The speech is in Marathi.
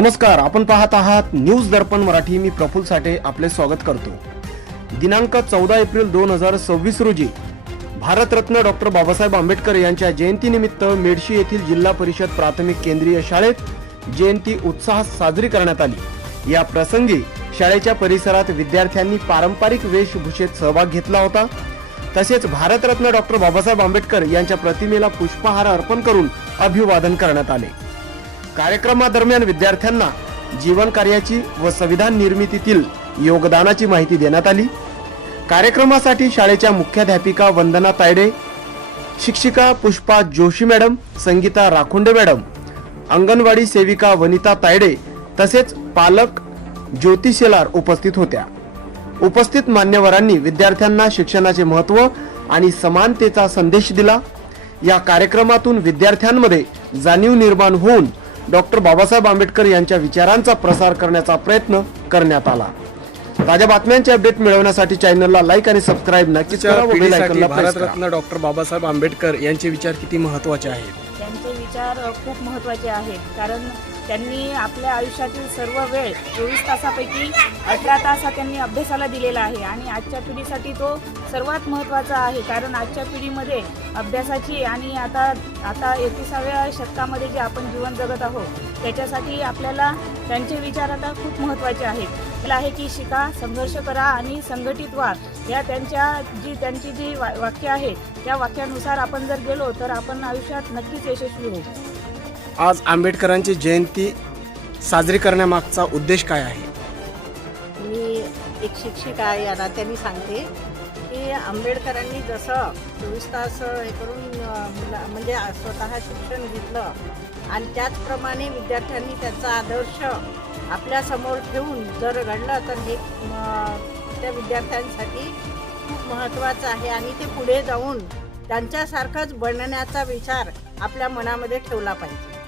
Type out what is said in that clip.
नमस्कार, आपण पाहत आहात न्यूज दर्पण मराठी। मी प्रफुल्ल साठे आपले स्वागत करतो। दिनांक 14 एप्रिल 2026 रोजी भारतरत्न डॉक्टर बाबासाहेब आंबेडकर यांच्या जयंतीनिमित्त मेडशी येथील जिल्हा परिषद प्राथमिक केंद्रीय शाळेत जयंती उत्साहात साजरी करण्यात आली। या प्रसंगी शाळेच्या परिसरात विद्यार्थ्यांनी पारंपरिक वेशभूषेत सहभाग घेतला होता। तसेच भारतरत्न डॉक्टर बाबासाहेब आंबेडकर यांच्या प्रतिमेला पुष्पहार अर्पण करून अभिवादन करण्यात आले। कार्यक्रमादरम्यान विद्यार्थ्यांना जीवन कार्याची व संविधान निर्मितीतील योगदानाची माहिती देण्यात आली। कार्यक्रमासाठी शाळेच्या मुख्याध्यापिका वंदना तायडे, शिक्षिका पुष्पा जोशी मॅडम, संगीता राखुंडे मॅडम, अंगणवाडी सेविका वनिता तायडे तसेच पालक ज्योती शेलार उपस्थित होत्या। उपस्थित मान्यवरांनी विद्यार्थ्यांना शिक्षणाचे महत्त्व आणि समानतेचा संदेश दिला। या कार्यक्रमातून विद्यार्थ्यांमध्ये जाणीव निर्माण होऊन डॉक्टर बाबासाहेब आंबेडकर यांच्या विचारांचा प्रसार करण्याचा प्रयत्न करण्यात आला। ताज्या बातम्यांचे अपडेट मिळवण्यासाठी चॅनलला लाईक आणि सबस्क्राइब नक्कीच करा व बेल आयकॉनला प्रेस करा। भारतरत्न डॉक्टर बाबासाहेब आंबेडकर यांचे विचार किती महत्त्वाचे आहेत? त्यांचे विचार खूप महत्त्वाचे आहेत, कारण त्यांनी आपल्या आयुष्यातील सर्व वेळ 24 तासापैकी 18 तास हा त्यांनी अभ्यासाला दिलेला आहे आणि आजच्या पिढीसाठी तो सर्वात महत्त्वाचा आहे। कारण आजच्या पिढीमध्ये अभ्यासाची आणि आता 21व्या शतकामध्ये जे आपण जीवन जगत आहोत त्याच्यासाठी आपल्याला त्यांचे विचार आता खूप महत्त्वाचे आहेत। त्याला आहे की शिका, संघर्ष करा आणि संघटित व्हा, या त्यांची जी वाक्य आहेत त्या वाक्यानुसार आपण जर गेलो तर आपण आयुष्यात नक्कीच यशस्वी होऊ। आज आंबेडकरांची जयंती साजरी करण्यामागचा उद्देश काय आहे? मी एक शिक्षिका आहे या नात्याने सांगते की आंबेडकरांनी जसं 24 तास हे करून म्हणजे स्वतः शिक्षण घेतलं आणि त्याचप्रमाणे विद्यार्थ्यांनी त्याचा आदर्श आपल्यासमोर ठेवून जर घडलं तर हे त्या विद्यार्थ्यांसाठी खूप महत्त्वाचं आहे आणि ते पुढे जाऊन त्यांच्यासारखंच बनण्याचा विचार आपल्या मनामध्ये ठेवला पाहिजे।